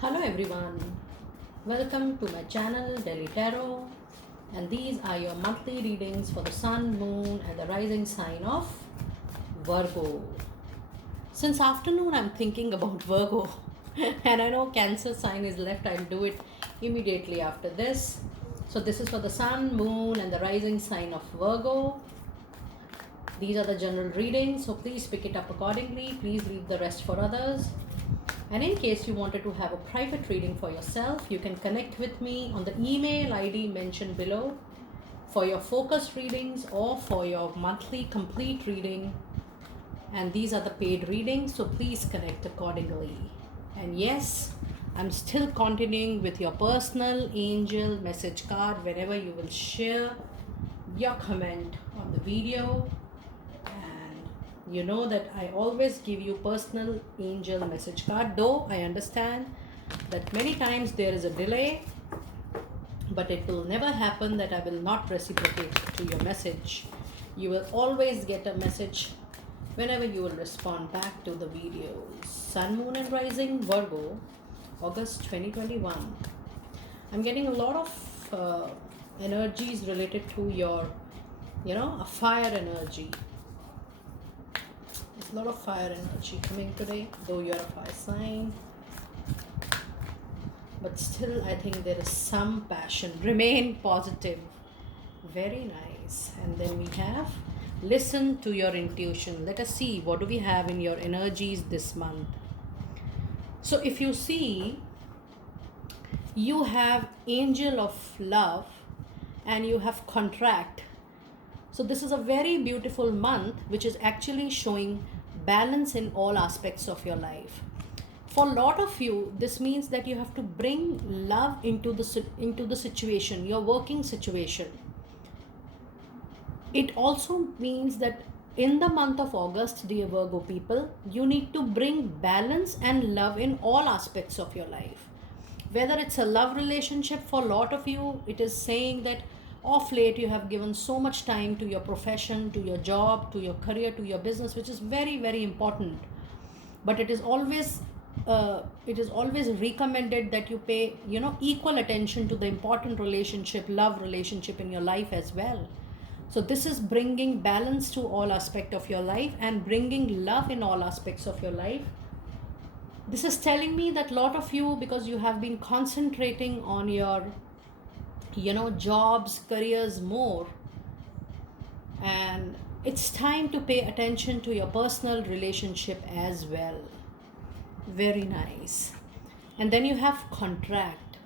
Hello everyone, welcome to my channel Delhi Tarot, and these are your monthly readings for the Sun, Moon and the rising sign of Virgo. Since afternoon I'm thinking about Virgo and I know Cancer sign is left, I'll do it immediately after this. So this is for the Sun, Moon and the rising sign of Virgo. These are the general readings, so please pick it up accordingly. Please leave the rest for others. And in case you wanted to have a private reading for yourself, you can connect with me on the email ID mentioned below for your focused readings or for your monthly complete reading. And these are the paid readings, so please connect accordingly. And yes, I'm still continuing with your personal angel message card whenever you will share your comment on the video. You know that I always give you personal angel message card, though I understand that many times there is a delay, but it will never happen that I will not reciprocate to your message. You will always get a message whenever you will respond back to the videos. Sun, Moon and Rising Virgo, August 2021. I'm getting a lot of energies related to your, a fire energy. There's a lot of fire energy coming today, though you're a fire sign. But still, I think there is some passion. Remain positive. Very nice. And then we have listen to your intuition. Let us see what do we have in your energies this month. So if you see, you have angel of love and you have contract. So this is a very beautiful month which is actually showing balance in all aspects of your life. For a lot of you, this means that you have to bring love into the situation, your working situation. It also means that in the month of August, dear Virgo people, you need to bring balance and love in all aspects of your life. Whether it's a love relationship, for a lot of you, it is saying that of late you have given so much time to your profession, to your job, to your career, to your business, which is very, very important. But it is always recommended that you pay equal attention to the important relationship, love relationship in your life as well. So this is bringing balance to all aspects of your life and bringing love in all aspects of your life. This is telling me that a lot of you, because you have been concentrating on your jobs, careers more, and it's time to pay attention to your personal relationship as well. Very nice. And then you have contract.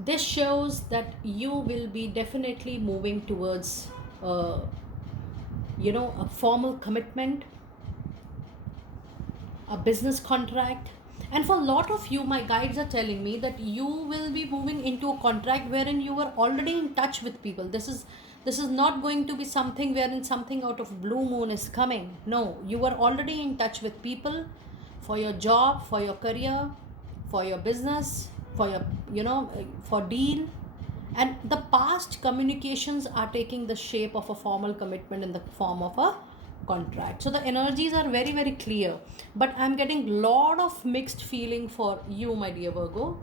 This shows that you will be definitely moving towards a formal commitment, a business contract. And for a lot of you, my guides are telling me that you will be moving into a contract wherein you were already in touch with people. This is not going to be something wherein something out of blue moon is coming. No, you were already in touch with people for your job, for your career, for your business, for your for deal. And the past communications are taking the shape of a formal commitment in the form of a contract. So the energies are very, very clear, but I'm getting a lot of mixed feeling for you, my dear Virgo.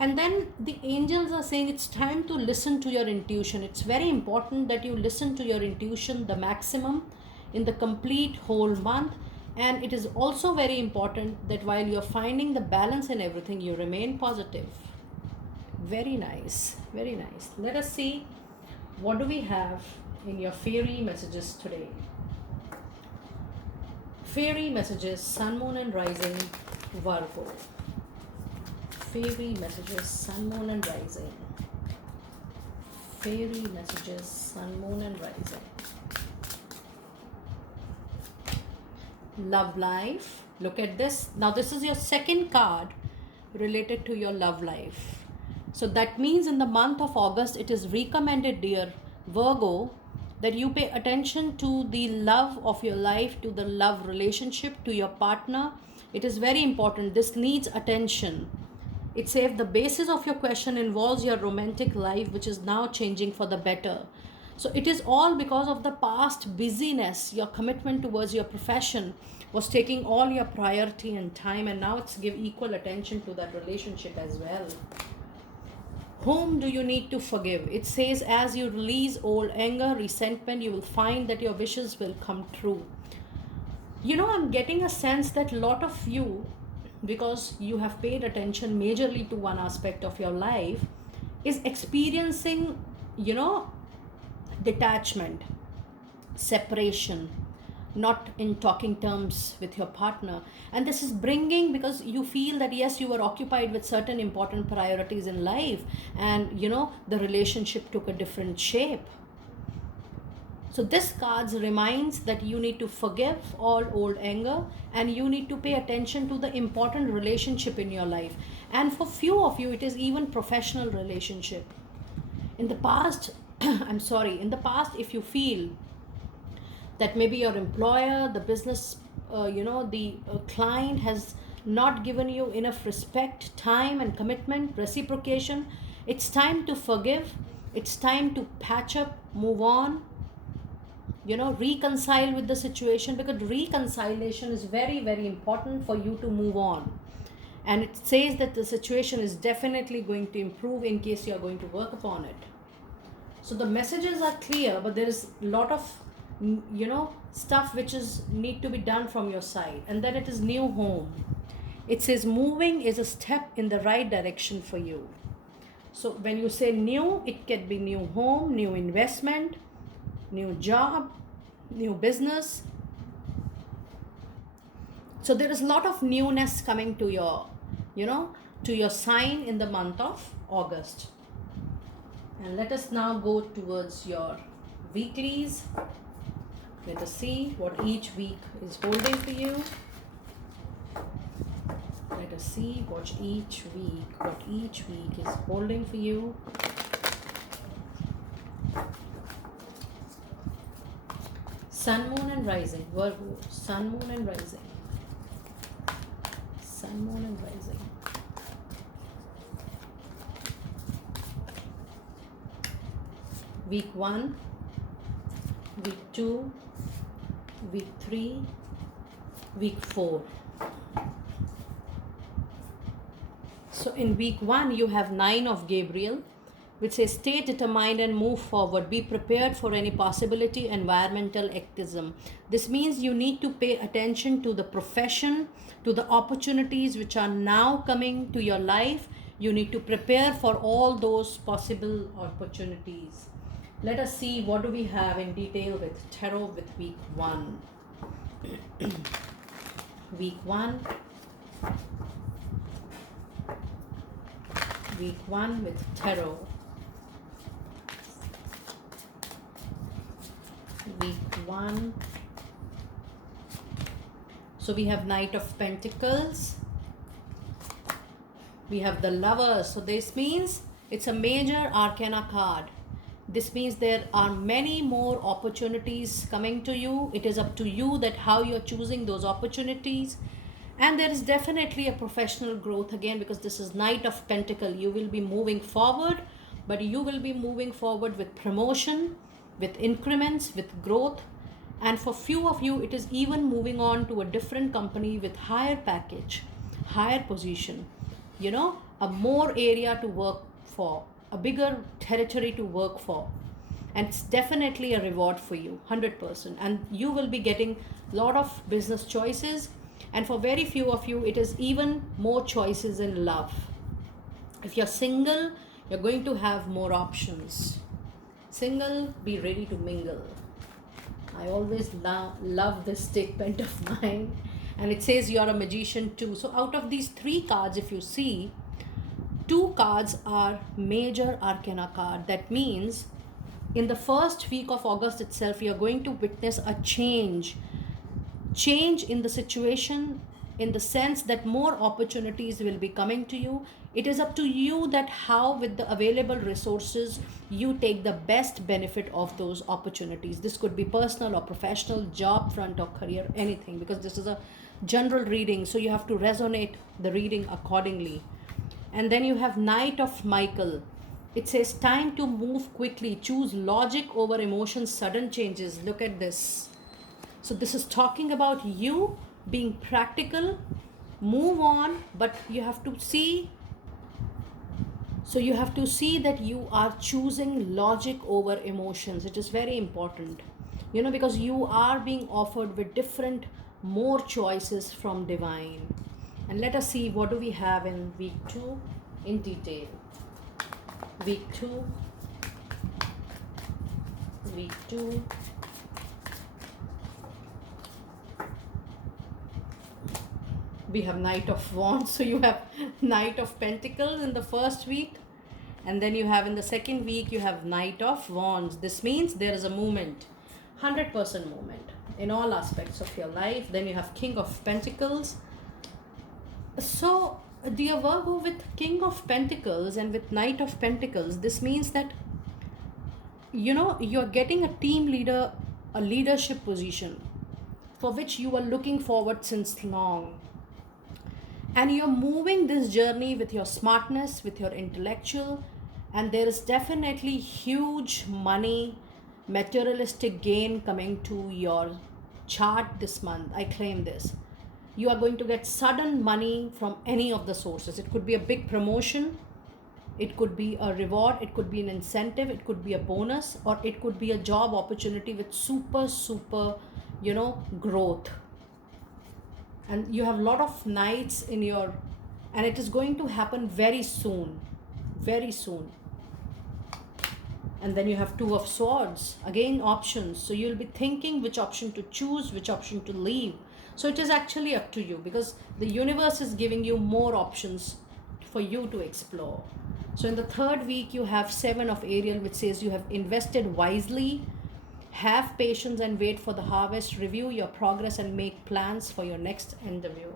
And then the angels are saying it's time to listen to your intuition. It's very important that you listen to your intuition the maximum in the complete whole month. And it is also very important that while you're finding the balance in everything, you remain positive. Very nice, very nice. Let us see what do we have in your fairy messages today. Fairy messages, Sun, Moon and Rising, Virgo. Fairy messages, Sun, Moon and Rising. Fairy messages, Sun, Moon and Rising. Love life. Look at this. Now this is your second card related to your love life. So that means in the month of August, it is recommended, dear Virgo, that you pay attention to the love of your life, to the love relationship, to your partner. It is very important. This needs attention. It says the basis of your question involves your romantic life, which is now changing for the better. So it is all because of the past busyness, your commitment towards your profession. was taking all your priority and time, and now it's give equal attention to that relationship as well. Whom do you need to forgive? It says, as you release old anger, resentment, you will find that your wishes will come true. You know, I'm getting a sense that a lot of you, because you have paid attention majorly to one aspect of your life, is experiencing, you know, detachment, separation, not in talking terms with your partner. And this is bringing because you feel that yes, you were occupied with certain important priorities in life, and you know, the relationship took a different shape. So this cards reminds that you need to forgive all old anger, and you need to pay attention to the important relationship in your life. And for few of you, it is even professional relationship. In the past, in the past, if you feel that maybe your employer, the business, the client has not given you enough respect, time, and commitment, reciprocation, it's time to forgive. It's time to patch up, move on, reconcile with the situation, because reconciliation is very, very important for you to move on. And it says that the situation is definitely going to improve in case you are going to work upon it. So the messages are clear, but there is a lot of stuff which is need to be done from your side. And then it is new home. It says moving is a step in the right direction for you. So when you say new, it can be new home, new investment, new job, new business. So there is a lot of newness coming to your to your sign in the month of August. And let us now go towards your weeklies. Let us see what each week is holding for you. Let us see what each week is holding for you. Sun, Moon and Rising. Virgo. Sun, Moon and Rising. Sun, Moon and Rising. Week 1, week 2, week 3, week 4. So in week 1, you have 9 of Gabriel, which says stay determined and move forward. Be prepared for any possibility, environmental activism. This means you need to pay attention to the profession, to the opportunities which are now coming to your life. You need to prepare for all those possible opportunities. Let us see what do we have in detail with tarot with week 1. Week 1. Week 1 with tarot. Week 1. So we have Knight of Pentacles. We have the Lovers. So this means it's a major arcana card. This means there are many more opportunities coming to you. It is up to you that how you're choosing those opportunities. And there is definitely a professional growth again, because this is Knight of Pentacles. You will be moving forward, but you will be moving forward with promotion, with increments, with growth. And for few of you, it is even moving on to a different company with higher package, higher position, a more area to work for, a bigger territory to work for. And it's definitely a reward for you, 100%. And you will be getting a lot of business choices. And for very few of you, it is even more choices in love. If you're single, you're going to have more options. Single, be ready to mingle. I always love this statement of mine. And it says you're a magician too. So out of these 3 cards, if you see, 2 cards are major arcana card. That means in the first week of August itself, you're going to witness a change in the situation, in the sense that more opportunities will be coming to you. It is up to you that how with the available resources you take the best benefit of those opportunities. This could be personal or professional, job front or career, anything, because this is a general reading, so you have to resonate the reading accordingly. And then you have Knight of Michael. It says time to move quickly, choose logic over emotions, sudden changes. Look at this. So this is talking about you being practical, move on, but you have to see. So you have to see that you are choosing logic over emotions. It is very important, because you are being offered with different, more choices from divine. And let us see what do we have in week 2 in detail. Week 2. We have Knight of Wands. So you have Knight of Pentacles in the first week, and then you have in the second week you have Knight of Wands. This means there is a movement, 100% movement in all aspects of your life. Then you have King of Pentacles. So dear Virgo, with King of Pentacles and with Knight of Pentacles, this means that you're getting a team leader, a leadership position for which you are looking forward since long. And you're moving this journey with your smartness, with your intellectual, and there is definitely huge money, materialistic gain coming to your chart this month. I claim this. You are going to get sudden money from any of the sources. It could be a big promotion, it could be a reward, it could be an incentive, it could be a bonus, or it could be a job opportunity with super growth. And you have a lot of knights in your, and it is going to happen very soon. And then you have Two of Swords, again options. So you'll be thinking which option to choose, which option to leave. So it is actually up to you, because the universe is giving you more options for you to explore. So in the third week you have Seven of Ariel, which says you have invested wisely. Have patience and wait for the harvest. Review your progress and make plans for your next endeavor.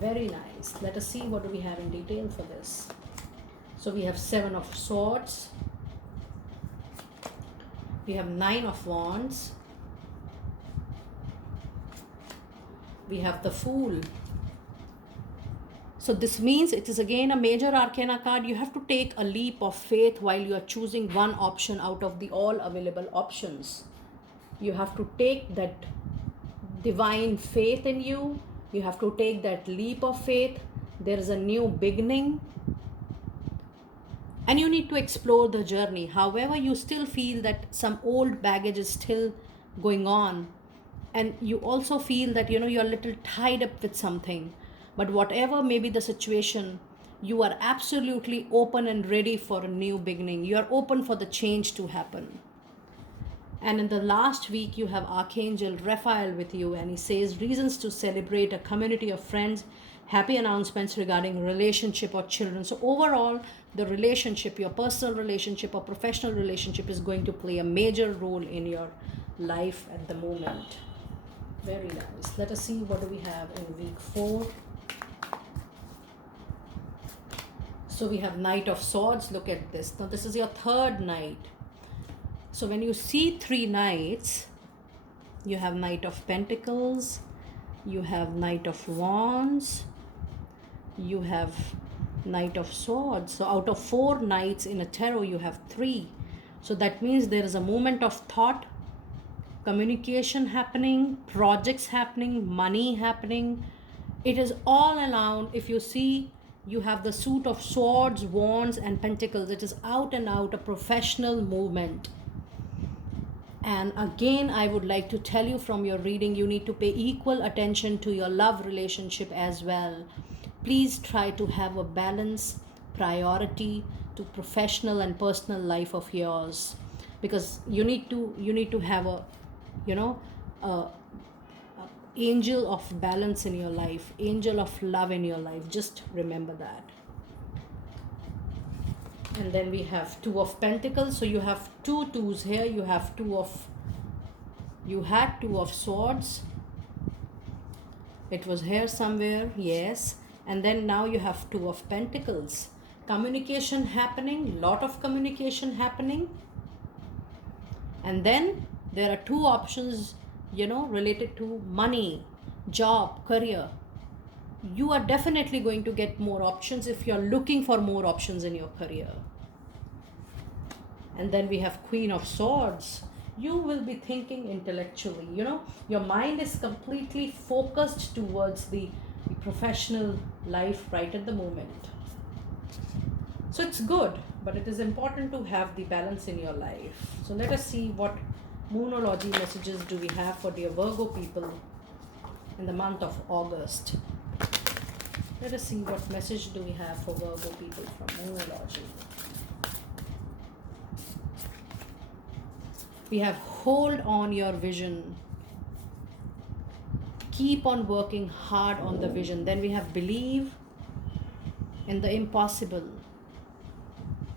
Very nice. Let us see what do we have in detail for this. So we have Seven of Swords. We have Nine of Wands. We have the Fool. So this means it is again a major arcana card. You have to take a leap of faith while you are choosing one option out of the all available options. You have to take that divine faith in you. You have to take that leap of faith. There is a new beginning. And you need to explore the journey. However, you still feel that some old baggage is still going on. And you also feel that, you're a little tied up with something. But whatever may be the situation, you are absolutely open and ready for a new beginning. You are open for the change to happen. And in the last week, you have Archangel Raphael with you, and he says reasons to celebrate, a community of friends, happy announcements regarding relationship or children. So overall, the relationship, your personal relationship or professional relationship, is going to play a major role in your life at the moment. Very nice. Let us see what do we have in week 4. So we have Knight of Swords. Look at this. Now this is your third night. So when you see 3 knights, you have Knight of Pentacles, you have Knight of Wands, you have Knight of Swords. So out of 4 knights in a tarot, you have 3. So that means there is a movement of thought, communication happening, projects happening, money happening. It is all around. If you see, you have the suit of swords, wands, and pentacles. It is out and out a professional movement. And again, I would like to tell you from your reading, you need to pay equal attention to your love relationship as well. Please try to have a balance, priority to professional and personal life of yours, because you need to have a angel of balance in your life, angel of love in your life. Just remember that. And then we have Two of Pentacles. So you have 2 twos here. You had Two of Swords. It was here somewhere, yes. And then now you have Two of Pentacles. Communication happening, lot of communication happening. And then there are 2 options, related to money, job, career. You are definitely going to get more options if you're looking for more options in your career. And then we have Queen of Swords. You will be thinking intellectually. Your mind is completely focused towards the professional life right at the moment. So it's good, but it is important to have the balance in your life. So let us see what moonology messages do we have for dear Virgo people in the month of August. Let us see what message do we have for Virgo people from moonology. We have hold on your vision. Keep on working hard on the vision. Then we have believe in the impossible.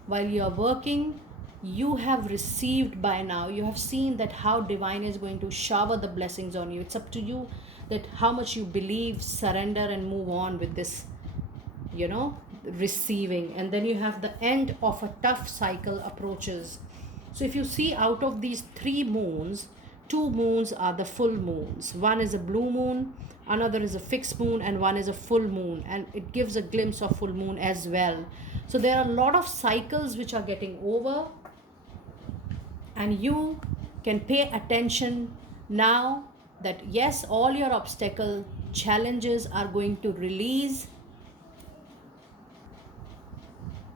While you are working, you have received by now. You have seen that how divine is going to shower the blessings on you. It's up to you that how much you believe, surrender, and move on with this, receiving. And then you have the end of a tough cycle approaches. So if you see out of these 3 moons, 2 moons are the full moons. One is a blue moon, another is a fixed moon, and one is a full moon. And it gives a glimpse of full moon as well. So there are a lot of cycles which are getting over, and you can pay attention now that yes, all your obstacle challenges are going to release.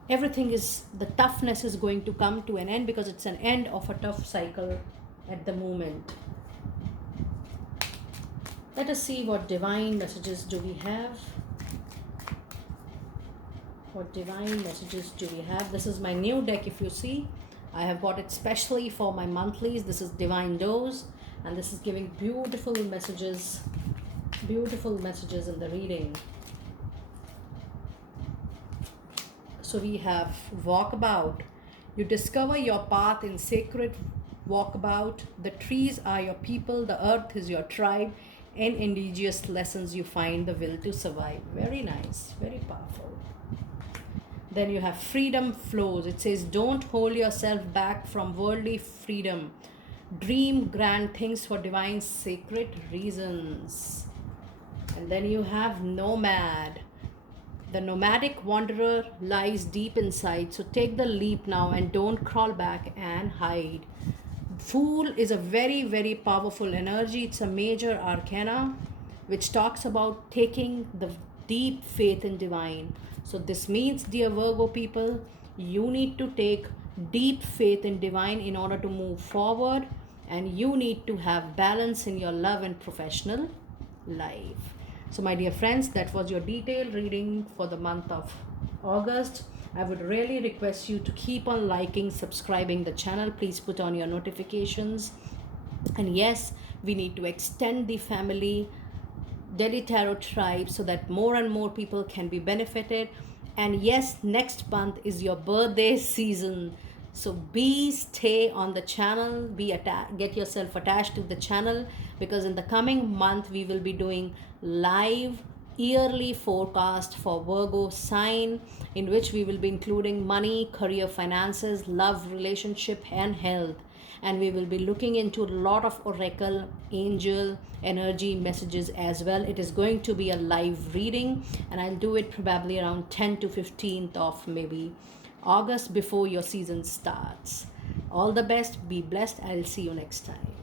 Everything is, the toughness is going to come to an end because it's an end of a tough cycle at the moment. Let us see what divine messages do we have. What divine messages do we have? This is my new deck. If you see, I have bought it specially for my monthlies. This is Divine Dose, and this is giving beautiful messages in the reading. So we have walkabout. You discover your path in sacred walkabout. The trees are your people, the earth is your tribe. In indigenous lessons you find the will to survive. Very nice, very powerful. Then you have freedom flows. It says don't hold yourself back from worldly freedom. Dream grand things for divine sacred reasons. And then you have nomad. The nomadic wanderer lies deep inside. So take the leap now and don't crawl back and hide. Fool is a very, very powerful energy. It's a major arcana which talks about taking the deep faith in divine. So this means, dear Virgo people, you need to take deep faith in divine in order to move forward, and you need to have balance in your love and professional life. So my dear friends, that was your detailed reading for the month of August. I would really request you to keep on liking, subscribing the channel. Please put on your notifications. And yes, we need to extend the family Delhi Tarot tribe so that more and more people can be benefited. And yes, next month is your birthday season. So stay on the channel, get yourself attached to the channel, because in the coming month we will be doing live yearly forecast for Virgo sign, in which we will be including money, career, finances, love, relationship, and health. And we will be looking into a lot of oracle, angel, energy messages as well. It is going to be a live reading, and I'll do it probably around 10 to 15th of maybe August, before your season starts. All the best. Be blessed. I'll see you next time.